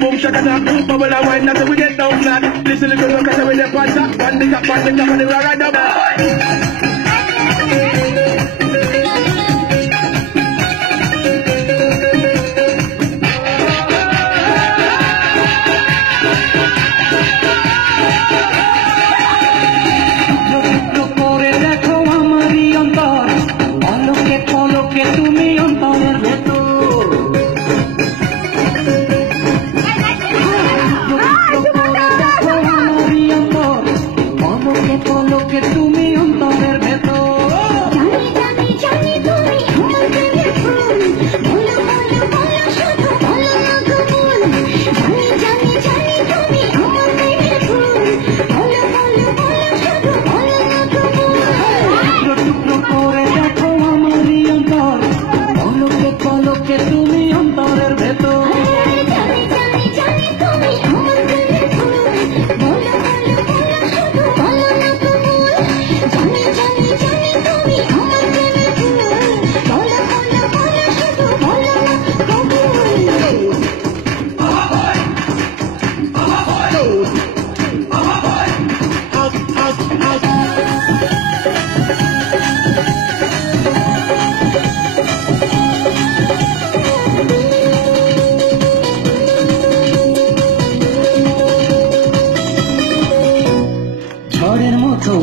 Boom shakata, bubble and wine, that's how we get down flat. Listen to the girl, cause I with the pants up, on the top, and the right up.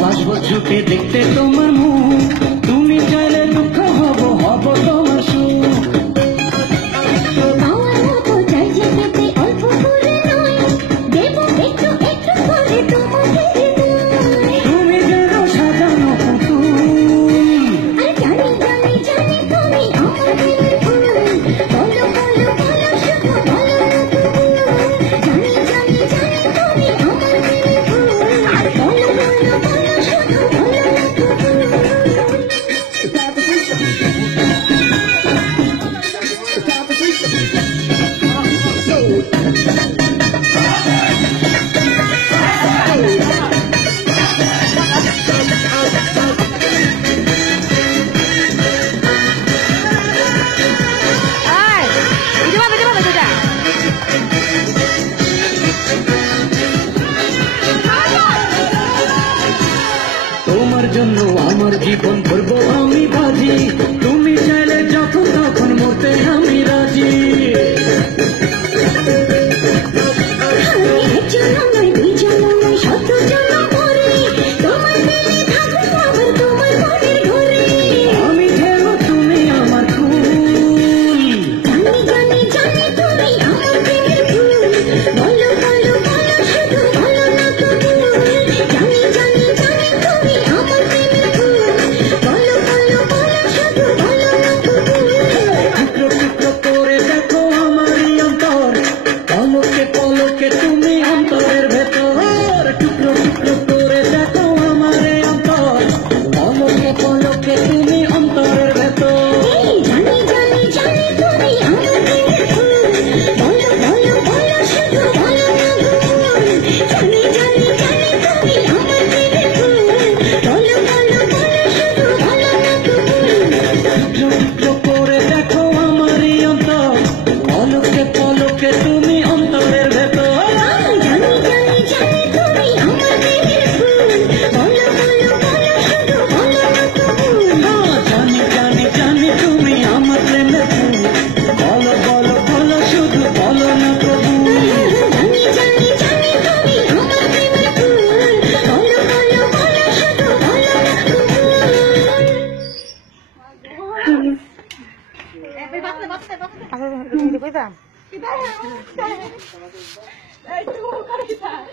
আসবো ঝুঁকে দেখতে তোমার মুখ, তুমি চাইলে দুঃখ হব হব তোমার সুখ। তুমি যেন সাজানো পুতুল, তোমার জন্য আমার জীবন ভরবো আমি বাজি, তুমি চাইলে যখন তখন মরতে আমি রাজি। আমি যেন তুমি আমার ফুল, পলকে তুমি অন্তরের ভেতর, টুকরো টুকরো করে দেখো আমার অন্তর, পলকে পলকে তুমি অন্তরের ভেতর। টুকরো করে দেখো আমার অন্তর, পলকে পলকে তুমি অন্তরের ভেতর। Apa